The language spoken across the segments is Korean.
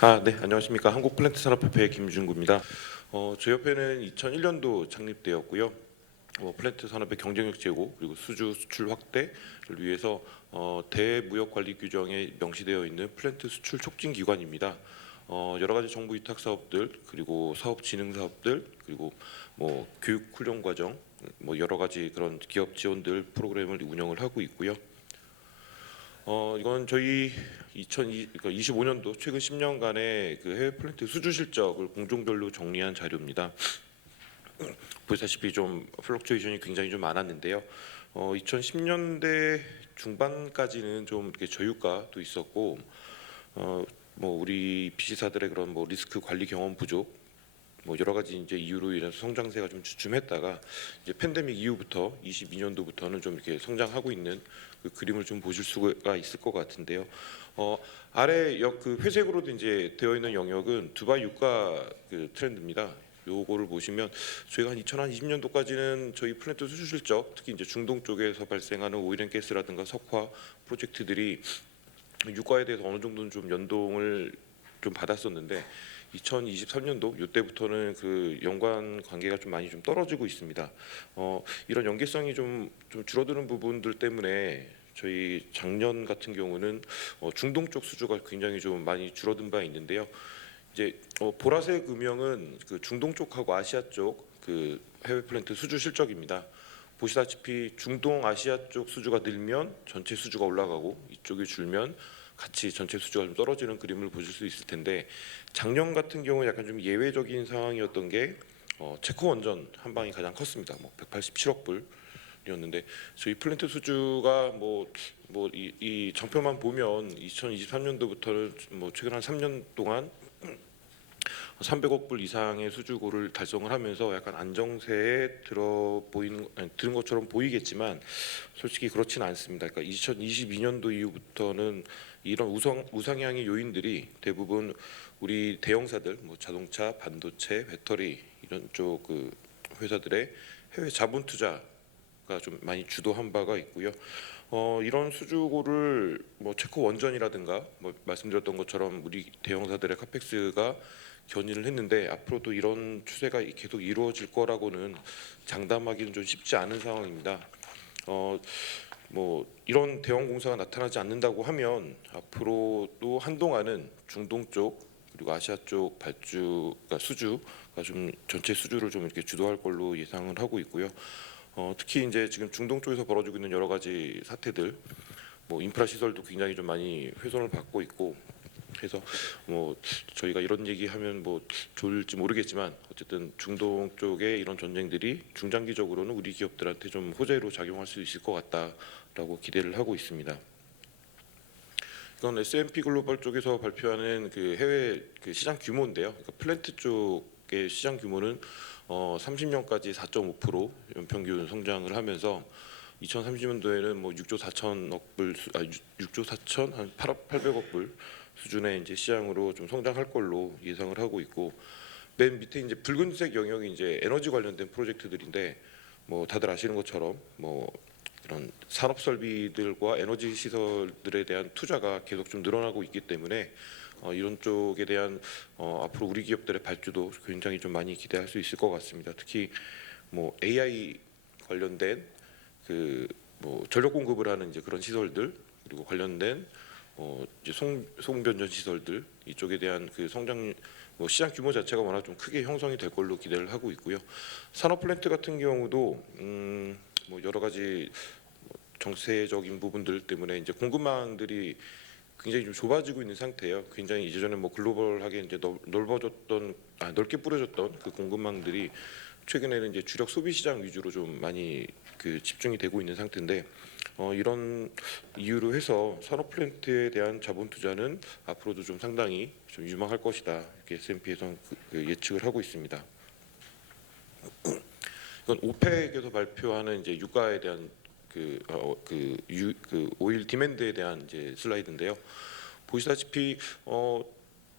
네, 안녕하십니까. 한국플랜트산업협회 김준구입니다. 저희 협회는 2001년도 창립되었고요. 플랜트 산업의 경쟁력 제고 그리고 수주 수출 확대를 위해서 대무역 관리 규정에 명시되어 있는 플랜트 수출 촉진 기관입니다. 여러 가지 정부 위탁 사업들 그리고 사업 진흥 사업들 그리고 교육 훈련 과정 여러 가지 그런 기업 지원들 프로그램을 운영을 하고 있고요. 이건 저희 2025년도 최근 10년간의 그 해외 플랜트 수주 실적을 공종별로 정리한 자료입니다. 보시다시피 좀 플럭추에이션이 굉장히 좀 많았는데요. 2010년대 중반까지는 좀 이렇게 저유가도 있었고, 우리 BC사들의 그런 리스크 관리 경험 부족, 여러 가지 이제 이유로 인해서 성장세가 좀 주춤했다가 이제 팬데믹 이후부터 22년도부터는 좀 이렇게 성장하고 있는 그 그림을 좀 보실 수가 있을 것 같은데요. 아래 그 회색으로도 이제 되어 있는 영역은 두바이 유가 그 트렌드입니다. 요거를 보시면 저희가 한 2020년도까지는 저희 플랜트 수주 실적, 특히 이제 중동 쪽에서 발생하는 오일앤가스라든가 석화 프로젝트들이 유가에 대해서 어느 정도는 좀 연동을 좀 받았었는데 2023년도 이때부터는 그 연관 관계가 좀 많이 좀 떨어지고 있습니다. 이런 연계성이 좀 줄어드는 부분들 때문에 저희 작년 같은 경우는 중동 쪽 수주가 굉장히 좀 많이 줄어든 바 있는데요. 이제 보라색 음영은 그 중동 쪽하고 아시아 쪽 그 해외 플랜트 수주 실적입니다. 보시다시피 중동 아시아 쪽 수주가 늘면 전체 수주가 올라가고 이쪽이 줄면 같이 전체 수주가 좀 떨어지는 그림을 보실 수 있을 텐데 작년 같은 경우 약간 좀 예외적인 상황이었던 게 체코 원전 한 방이 가장 컸습니다. 187억 불이었는데 저희 플랜트 수주가 이 정표만 보면 2023년도부터는 최근 한 3년 동안 300억 불 이상의 수주고를 달성을 하면서 약간 안정세에 들은 것처럼 보이겠지만 솔직히 그렇지는 않습니다. 그러니까 2022년도 이후부터는 이런 우상향의 요인들이 대부분 우리 대형사들, 자동차, 반도체, 배터리 이런 쪽 그 회사들의 해외 자본 투자가 좀 많이 주도한 바가 있고요. 이런 수주고를 체코 원전이라든가 말씀드렸던 것처럼 우리 대형사들의 카펙스가 견인을 했는데 앞으로도 이런 추세가 계속 이루어질 거라고는 장담하기는 좀 쉽지 않은 상황입니다. 이런 대형 공사가 나타나지 않는다고 하면 앞으로도 한동안은 중동 쪽 그리고 아시아 쪽 발주가 수주가 좀 전체 수주를 좀 이렇게 주도할 걸로 예상을 하고 있고요. 특히 이제 지금 중동 쪽에서 벌어지고 있는 여러 가지 사태들, 인프라 시설도 굉장히 좀 많이 훼손을 받고 있고. 그래서 저희가 이런 얘기하면 좋을지 모르겠지만 어쨌든 중동 쪽의 이런 전쟁들이 중장기적으로는 우리 기업들한테 좀 호재로 작용할 수 있을 것 같다라고 기대를 하고 있습니다. 이건 S&P 글로벌 쪽에서 발표하는 그 해외 그 시장 규모인데요. 그러니까 플랜트 쪽의 시장 규모는 30년까지 4.5% 연평균 성장을 하면서 2030년도에는 6조 4천억 불, 6조 4천 한 800억 불 수준의 이제 시장으로 좀 성장할 걸로 예상을 하고 있고 맨 밑에 이제 붉은색 영역이 이제 에너지 관련된 프로젝트들인데 다들 아시는 것처럼 이런 산업 설비들과 에너지 시설들에 대한 투자가 계속 좀 늘어나고 있기 때문에 이런 쪽에 대한 앞으로 우리 기업들의 발주도 굉장히 좀 많이 기대할 수 있을 것 같습니다. 특히 AI 관련된 그 전력 공급을 하는 이제 그런 시설들 그리고 관련된 이제 소음 변전 시설들 이쪽에 대한 그 성장 시장 규모 자체가 워낙 좀 크게 형성이 될 걸로 기대를 하고 있고요. 산업 플랜트 같은 경우도 여러 가지 정세적인 부분들 때문에 이제 공급망들이 굉장히 좀 좁아지고 있는 상태예요. 굉장히 이전에 글로벌하게 이제 넓게 뿌려졌던 그 공급망들이 최근에는 이제 주력 소비 시장 위주로 좀 많이 그 집중이 되고 있는 상태인데 이런 이유로 해서 산업 플랜트에 대한 자본 투자는 앞으로도 좀 상당히 좀 유망할 것이다 이렇게 S&P에서 예측을 하고 있습니다. 이건 오펙에서 발표하는 이제 유가에 대한 오일 디맨드에 대한 이제 슬라이드인데요. 보시다시피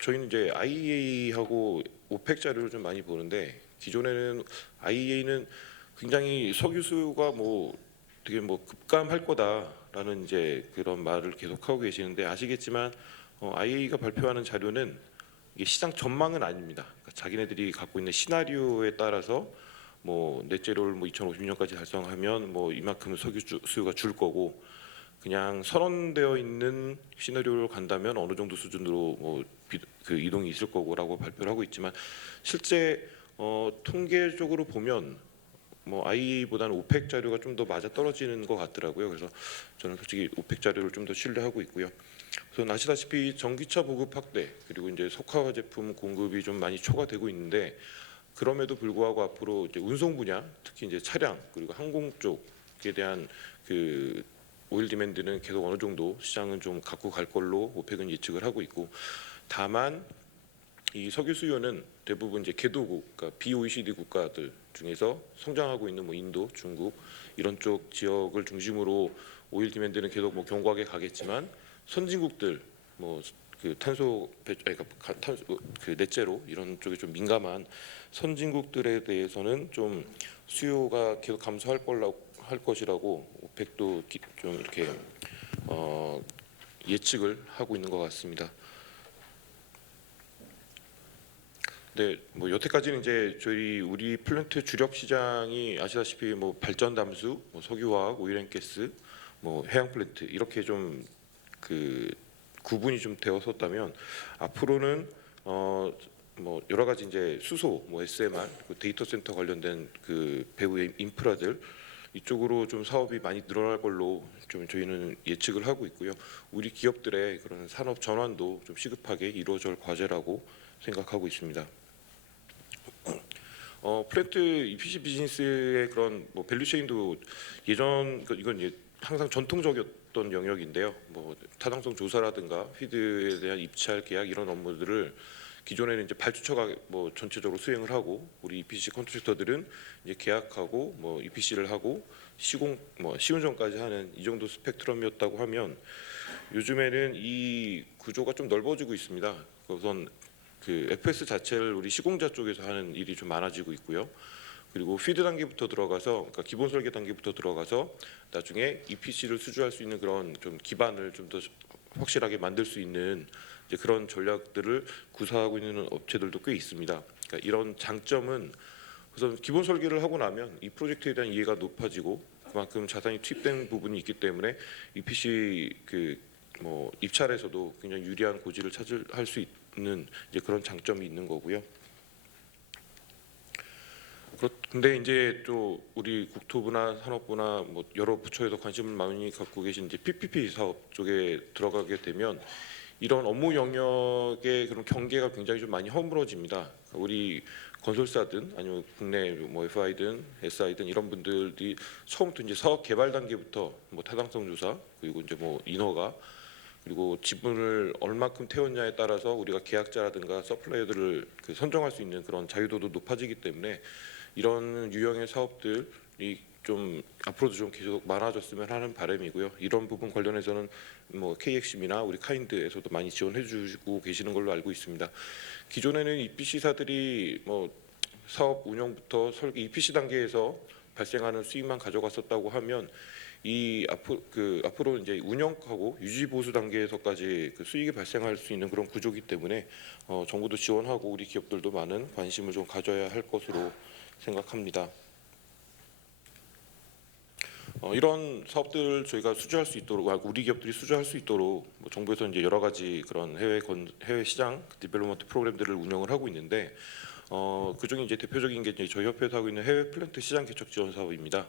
저희는 이제 IEA하고 오펙 자료를 좀 많이 보는데 기존에는 IEA는 굉장히 석유 수요가 되게 급감할 거다라는 이제 그런 말을 계속하고 계시는데 아시겠지만 IEA가 발표하는 자료는 이게 시장 전망은 아닙니다. 그러니까 자기네들이 갖고 있는 시나리오에 따라서 뭐 넷제로를 뭐 2050년까지 달성하면 뭐 이만큼 수요가 줄 거고, 그냥 선언되어 있는 시나리오로 간다면 어느 정도 수준으로 그 이동이 있을 거고라고 발표를 하고 있지만, 실제 통계적으로 보면 뭐 아이보다는 오펙 자료가 좀 더 맞아 떨어지는 것 같더라고요. 그래서 저는 솔직히 오펙 자료를 좀 더 신뢰하고 있고요. 우선 아시다시피 전기차 보급 확대, 그리고 이제 석화화 제품 공급이 좀 많이 초과되고 있는데, 그럼에도 불구하고 앞으로 이제 운송 분야, 특히 이제 차량 그리고 항공 쪽에 대한 그 오일 디맨드는 계속 어느 정도 시장은 좀 갖고 갈 걸로 오펙은 예측을 하고 있고, 다만 이 석유 수요는 대부분 이제 개도국, 그러니까 BOECD 국가들 중에서 성장하고 있는 뭐 인도, 중국 이런 쪽 지역을 중심으로 오일 디맨드는 계속 뭐 견고하게 가겠지만, 선진국들 뭐 그 탄소 배출, 그러니까 탄소 그 넷제로 이런 쪽에 좀 민감한 선진국들에 대해서는 좀 수요가 계속 감소할 할 것이라고 오펙도 좀 이렇게 예측을 하고 있는 것 같습니다. 네, 뭐 여태까지는 이제 우리 플랜트 주력 시장이 아시다시피 뭐 발전 담수, 뭐 석유화학, 오일앤가스, 뭐 해양 플랜트 이렇게 좀 그 구분이 좀 되었었다면, 앞으로는 뭐 여러 가지 이제 수소, 뭐 SMR, 그 데이터 센터 관련된 그 배후의 인프라들 이쪽으로 좀 사업이 많이 늘어날 걸로 좀 저희는 예측을 하고 있고요. 우리 기업들의 그런 산업 전환도 좀 시급하게 이루어질 과제라고 생각하고 있습니다. 플랜트 EPC 비즈니스의 그런 뭐 밸류체인도 이건 이제 항상 전통적이었던 영역인데요. 뭐 타당성 조사라든가 피드에 대한 입찰 계약 이런 업무들을 기존에는 이제 발주처가 뭐 전체적으로 수행을 하고, 우리 EPC 컨트랙터들은 이제 계약하고 뭐 EPC를 하고 시공 뭐 시운전까지 하는 이 정도 스펙트럼이었다고 하면, 요즘에는 이 구조가 좀 넓어지고 있습니다. 우선 그 FS 자체를 우리 시공자 쪽에서 하는 일이 좀 많아지고 있고요. 그리고 피드 단계부터 들어가서, 그러니까 기본 설계 단계부터 들어가서 나중에 EPC를 수주할 수 있는 그런 좀 기반을 좀 더 확실하게 만들 수 있는 이제 그런 전략들을 구사하고 있는 업체들도 꽤 있습니다. 그러니까 이런 장점은 우선 기본 설계를 하고 나면 이 프로젝트에 대한 이해가 높아지고, 그만큼 자산이 투입된 부분이 있기 때문에 EPC 그 뭐 입찰에서도 굉장히 유리한 고지를 할 수 있는 이제 그런 장점이 있는 거고요. 근데 이제 또 우리 국토부나 산업부나 뭐 여러 부처에서 관심을 많이 갖고 계신 이제 PPP 사업 쪽에 들어가게 되면, 이런 업무 영역의 그런 경계가 굉장히 좀 많이 허물어집니다. 우리 건설사든 아니면 국내 뭐 FI든 SI든 이런 분들이 처음부터 이제 사업 개발 단계부터 뭐 타당성 조사, 그리고 이제 뭐 인허가, 그리고 지분을 얼마큼 태웠냐에 따라서 우리가 계약자라든가 서플라이어들을 그 선정할 수 있는 그런 자유도도 높아지기 때문에, 이런 유형의 사업들이 좀 앞으로도 좀 계속 많아졌으면 하는 바람이고요. 이런 부분 관련해서는 뭐 KXM이나 우리 카인드에서도 많이 지원해주고 계시는 걸로 알고 있습니다. 기존에는 EPC사들이 뭐 사업 운영부터 설계 EPC 단계에서 발생하는 수익만 가져갔었다고 하면, 앞으로 이제 운영하고 유지 보수 단계에서까지 그 수익이 발생할 수 있는 그런 구조이기 때문에 정부도 지원하고 우리 기업들도 많은 관심을 좀 가져야 할 것으로 생각합니다. 이런 사업들 저희가 수주할 수 있도록, 우리 기업들이 수주할 수 있도록 뭐 정부에서 이제 여러 가지 그런 해외 시장 디벨롭먼트 프로그램들을 운영을 하고 있는데, 그중에 이제 대표적인 게 이제 저희 협회에서 하고 있는 해외 플랜트 시장 개척 지원 사업입니다.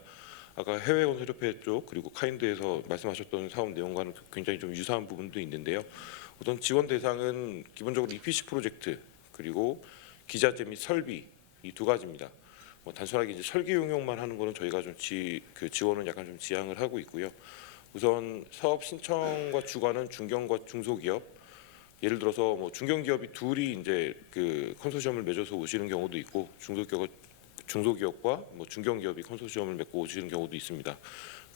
아까 해외 건설협회 쪽 그리고 카인드에서 말씀하셨던 사업 내용과는 굉장히 좀 유사한 부분도 있는데요. 우선 지원 대상은 기본적으로 EPC 프로젝트, 그리고 기자재 및 설비 이 두 가지입니다. 뭐 단순하게 이제 설계 용역만 하는 거는 저희가 좀 지원은 약간 좀 지양을 하고 있고요. 우선 사업 신청과 주관은 중견과 중소기업, 예를 들어서 뭐 중견기업이 둘이 이제 그 컨소시엄을 맺어서 오시는 경우도 있고, 중소기업과 뭐 중견기업이 컨소시엄을 맺고 오시는 경우도 있습니다.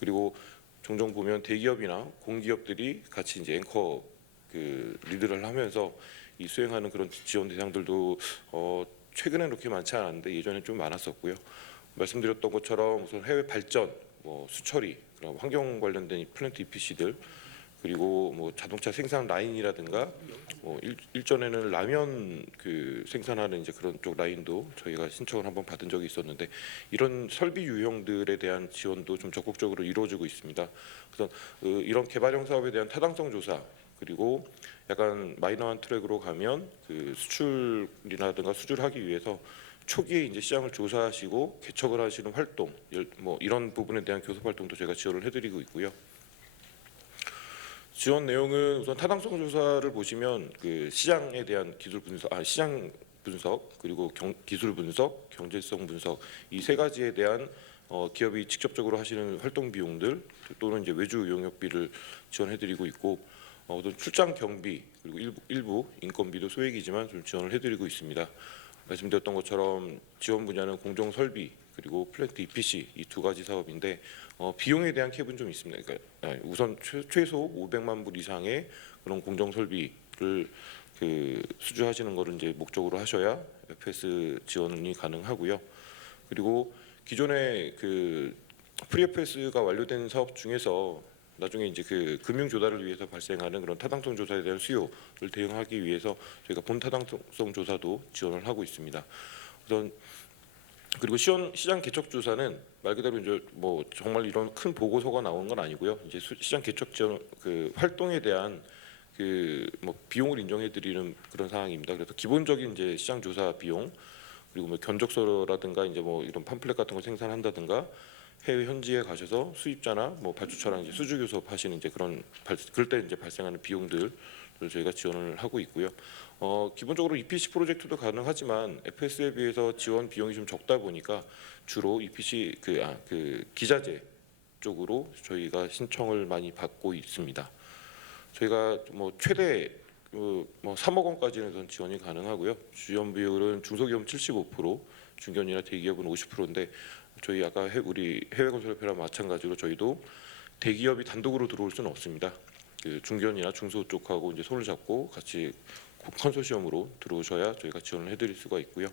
그리고 종종 보면 대기업이나 공기업들이 같이 이제 앵커 그 리드를 하면서 이 수행하는 그런 지원 대상들도 최근에 그렇게 많지 않았는데 예전에 좀 많았었고요. 말씀드렸던 것처럼 우선 해외 발전, 뭐 수처리, 그런 환경 관련된 플랜트 EPC들, 그리고 뭐 자동차 생산 라인이라든가 뭐 일전에는 라면 그 생산하는 이제 그런 쪽 라인도 저희가 신청을 한번 받은 적이 있었는데 이런 설비 유형들에 대한 지원도 좀 적극적으로 이루어지고 있습니다. 그래서 이런 개발형 사업에 대한 타당성 조사 그리고 약간 마이너한 트랙으로 가면 그 수출이라든가 수주를 하기 위해서 초기에 이제 시장을 조사하시고 개척을 하시는 활동, 뭐 이런 부분에 대한 교섭 활동도 제가 지원을 해드리고 있고요. 지원 내용은 우선 타당성 조사를 보시면 그 시장에 대한 시장 분석 그리고 기술 분석, 경제성 분석 이 세 가지에 대한 기업이 직접적으로 하시는 활동 비용들 또는 이제 외주 용역비를 지원해드리고 있고 어떤 출장 경비 그리고 일부 인건비도 소액이지만 좀 지원을 해드리고 있습니다. 말씀드렸던 것처럼 지원 분야는 공정 설비 그리고 플랜트 EPC 이 두 가지 사업인데 비용에 대한 캡은 좀 있습니다. 그러니까 우선 최소 500만 불 이상의 그런 공정 설비를 그 수주하시는 거를 이제 목적으로 하셔야 FS 지원이 가능하고요. 그리고 기존에 그 프리FS가 완료된 사업 중에서 나중에 이제 그 금융 조달을 위해서 발생하는 그런 타당성 조사에 대한 수요를 대응하기 위해서 저희가 본 타당성 조사도 지원을 하고 있습니다. 우선 그리고 시장 개척 조사는 말 그대로 이제 뭐 정말 이런 큰 보고서가 나오는 건 아니고요. 이제 시장 개척 지원 그 활동에 대한 그 뭐 비용을 인정해 드리는 그런 상황입니다. 그래서 기본적인 이제 시장 조사 비용 그리고 뭐 견적서라든가 이제 뭐 이런 팜플렛 같은 걸 생산한다든가 해외 현지에 가셔서 수입자나 뭐 발주처랑 이제 수주 교섭하시는 이제 그럴 때 이제 발생하는 비용들을 저희가 지원을 하고 있고요. 기본적으로 EPC 프로젝트도 가능하지만 FS에 비해서 지원 비용이 좀 적다 보니까 주로 EPC 그 기자재 쪽으로 저희가 신청을 많이 받고 있습니다. 저희가 뭐 최대 뭐 3억 원까지는 지원이 가능하고요. 지원 비율은 중소기업 75%, 중견이나 대기업은 50%인데 저희 아까 우리 해외건설협회랑 마찬가지로 저희도 대기업이 단독으로 들어올 수는 없습니다. 그 중견이나 중소 쪽하고 이제 손을 잡고 같이 컨소시엄으로 들어오셔야 저희가 지원을 해드릴 수가 있고요.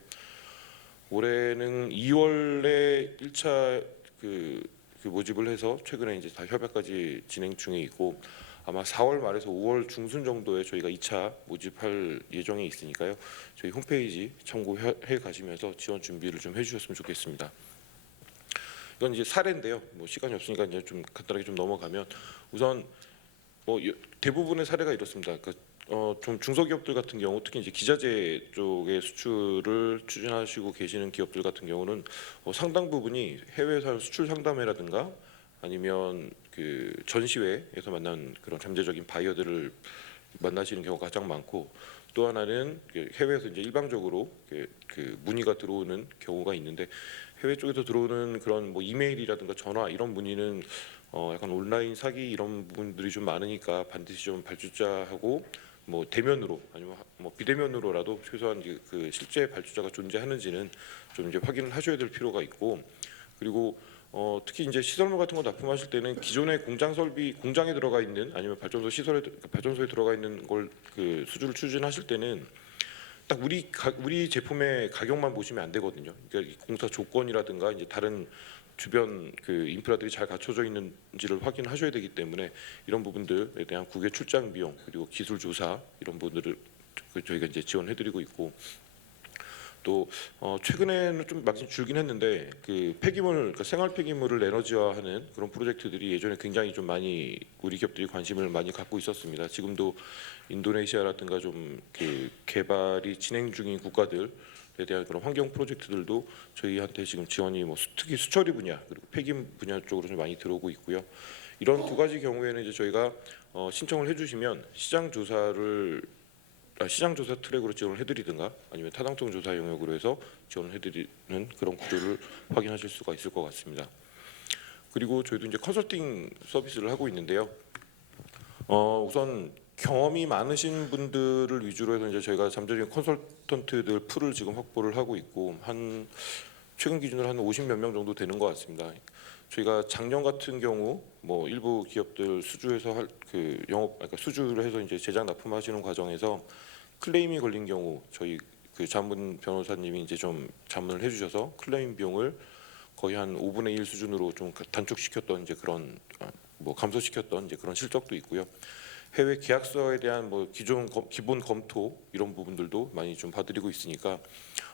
올해는 2월에 1차 그 모집을 해서 최근에 이제 다 협약까지 진행 중에 있고 아마 4월 말에서 5월 중순 정도에 저희가 2차 모집할 예정에 있으니까요. 저희 홈페이지 참고해 가시면서 지원 준비를 좀 해주셨으면 좋겠습니다. 이건 이제 사례인데요. 뭐 시간이 없으니까 이제 좀 간단하게 좀 넘어가면 우선 뭐 대부분의 사례가 이렇습니다. 그러니까 좀 중소기업들 같은 경우 특히 이제 기자재 쪽의 수출을 추진하시고 계시는 기업들 같은 경우는 상당 부분이 해외에서 수출 상담회라든가 아니면 그 전시회에서 만난 그런 잠재적인 바이어들을 만나시는 경우가 가장 많고 또 하나는 해외에서 이제 일방적으로 그 문의가 들어오는 경우가 있는데 해외 쪽에서 들어오는 그런 뭐 이메일이라든가 전화 이런 문의는 약간 온라인 사기 이런 부분들이 좀 많으니까 반드시 좀 발주자하고 뭐 대면으로 아니면 뭐 비대면으로라도 최소한 그 실제 발주자가 존재하는지는 좀 이제 확인을 하셔야 될 필요가 있고 그리고 특히 이제 시설물 같은 거 납품하실 때는 기존의 공장 설비 공장에 들어가 있는 아니면 발전소에 들어가 있는 걸 그 수주를 추진하실 때는 딱 우리 제품의 가격만 보시면 안 되거든요. 그러니까 공사 조건이라든가 이제 다른 주변 그 인프라들이 잘 갖춰져 있는지를 확인하셔야 되기 때문에 이런 부분들에 대한 국외 출장 비용 그리고 기술 조사 이런 부분들을 저희가 이제 지원해드리고 있고 또 최근에는 좀 많이 줄긴 했는데 그 그러니까 생활 폐기물을 에너지화하는 그런 프로젝트들이 예전에 굉장히 좀 많이 우리 기업들이 관심을 많이 갖고 있었습니다. 지금도 인도네시아라든가 좀 그 개발이 진행 중인 국가들에 대한 그런 환경 프로젝트들도 저희한테 지금 지원이 뭐 특히 수처리 분야 그리고 폐기 분야 쪽으로 좀 많이 들어오고 있고요. 이런 두 가지 경우에는 이제 저희가 신청을 해주시면 시장 조사 트랙으로 지원을 해드리든가 아니면 타당성 조사 영역으로 해서 지원을 해드리는 그런 구조를 확인하실 수가 있을 것 같습니다. 그리고 저희도 이제 컨설팅 서비스를 하고 있는데요. 우선 경험이 많으신 분들을 위주로 해서 이제 저희가 잠재적인 컨설턴트들 풀을 지금 확보를 하고 있고 한 최근 기준으로 한 50몇 명 정도 되는 것 같습니다. 저희가 작년 같은 경우 뭐 일부 기업들 수주해서 그러니까 수주를 해서 이제 제작 납품하시는 과정에서 클레임이 걸린 경우 저희 그 자문 변호사님이 이제 좀 자문을 해주셔서 클레임 비용을 거의 한 5분의 1 수준으로 좀 단축시켰던 이제 그런 뭐 감소시켰던 이제 그런 실적도 있고요. 해외 계약서에 대한 뭐 기본 검토 이런 부분들도 많이 좀 봐드리고 있으니까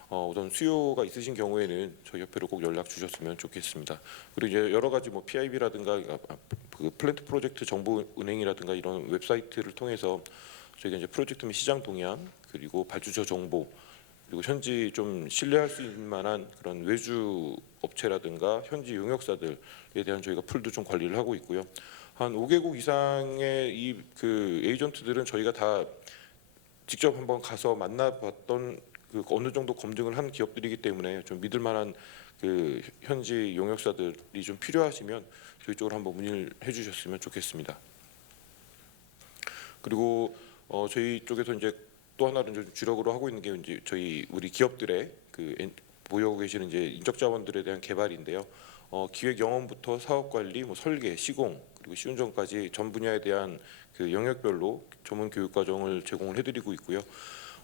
우선 수요가 있으신 경우에는 저희 협회로 꼭 연락 주셨으면 좋겠습니다. 그리고 이제 여러 가지 뭐 PIB라든가 그 플랜트 프로젝트 정보은행이라든가 이런 웹사이트를 통해서 저희가 이제 프로젝트 및 시장 동향 그리고 발주처 정보 그리고 현지 좀 신뢰할 수 있는 만한 그런 외주 업체라든가 현지 용역사들에 대한 저희가 풀도 좀 관리를 하고 있고요. 한 5개국 이상의 이 그 에이전트들은 저희가 다 직접 한번 가서 만나봤던 그 어느 정도 검증을 한 기업들이기 때문에 좀 믿을 만한 그 현지 용역사들이 좀 필요하시면 저희 쪽으로 한번 문의를 해주셨으면 좋겠습니다. 그리고 저희 쪽에서 이제 또 하나는 좀 주력으로 하고 있는 게 이제 저희 우리 기업들의 보유하고 계시는 이제 인적 자원들에 대한 개발인데요. 기획 영업부터 사업 관리, 뭐 설계, 시공 그리고 시운전까지 전 분야에 대한 그 영역별로 전문 교육 과정을 제공을 해드리고 있고요.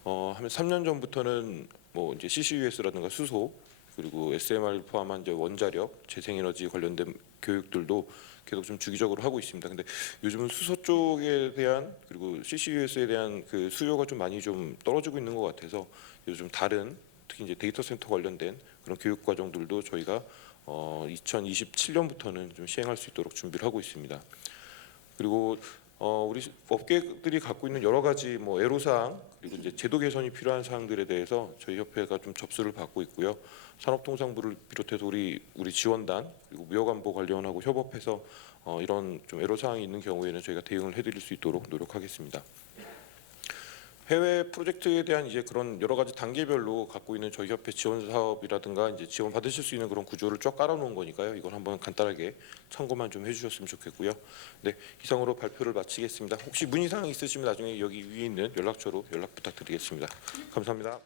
한 3년 전부터는 뭐 이제 CCUS라든가 수소 그리고 SMR 포함한 이제 원자력, 재생에너지 관련된 교육들도 계속 좀 주기적으로 하고 있습니다. 근데 요즘은 수소 쪽에 대한 그리고 CCUS에 대한 그 수요가 좀 많이 좀 떨어지고 있는 것 같아서 요즘 다른 특히 이제 데이터 센터 관련된 그런 교육 과정들도 저희가 2027년부터는 좀 시행할 수 있도록 준비를 하고 있습니다. 그리고 우리 업계들이 갖고 있는 여러 가지 뭐 애로사항 그리고 이제 제도 개선이 필요한 사항들에 대해서 저희 협회가 좀 접수를 받고 있고요. 산업통상부를 비롯해서 우리 지원단 그리고 무역안보 관련하고 협업해서 이런 좀 애로사항이 있는 경우에는 저희가 대응을 해드릴 수 있도록 노력하겠습니다. 해외 프로젝트에 대한 이제 그런 여러 가지 단계별로 갖고 있는 저희 협회 지원 사업이라든가 이제 지원 받으실 수 있는 그런 구조를 쫙 깔아놓은 거니까요. 이건 한번 간단하게 참고만 좀 해주셨으면 좋겠고요. 네, 이상으로 발표를 마치겠습니다. 혹시 문의사항 있으시면 나중에 여기 위에 있는 연락처로 연락 부탁드리겠습니다. 감사합니다.